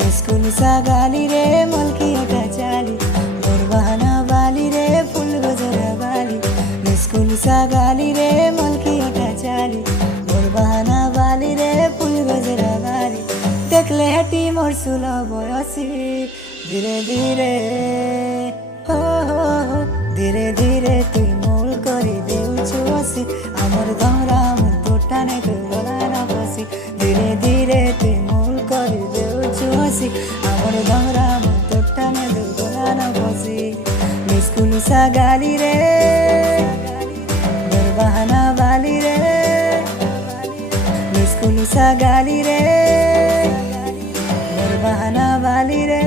school Sagalee रे मलकियाटा चाली मोर बहाना बाली रे फुल गजरा बाली स्कूल सागाली रे मलकियाटा चाली मोर बहाना बाली रे फुल गजरा बाली देखले हेटी मोर सुला बयसी धीरे धीरे हो धीरे धीरे तुई मोल करी देउछु हसी आमर धमरा मन तोटाने तू गला न बसी धीरे धीरे तुई मोल करी देउछु हसी आमर धमरा मन तोटाने तू गला न बसी स्कूल सागाली रे मोर बहाना बाली रे स्कूल सागाली रे मोर बहाना बाली रे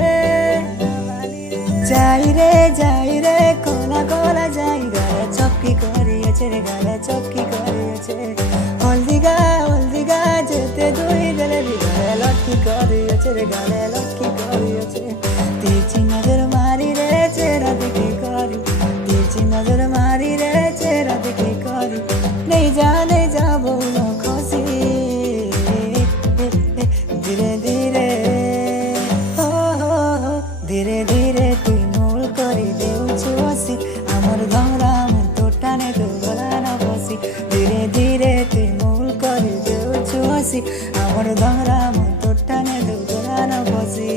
যাই রে কোলা কোলা যাই গালে চপকি করিয়েছে রে গালে চপকি করিয়েছে হলদি গা যেতে দুই গেলে গালে লটকি করিয়েছে রে গালে লটকি করিয়েছে তিরছি নজর মারি রে চেহারা দেখে করি তিরছি নজর মারি রে চেহারা দেখে করি নেই যা বউল খসি ধীরে ধীরে ধীরে ধীরে তুই মোল করে দেউଛୁ হসি আমার ধমরা মন তোটানে তো গলা না বসি ধীরে ধীরে তুই মোল করে দেউଛୁ হসি আমার ধমরা মন তোটানে তো গলা না বসি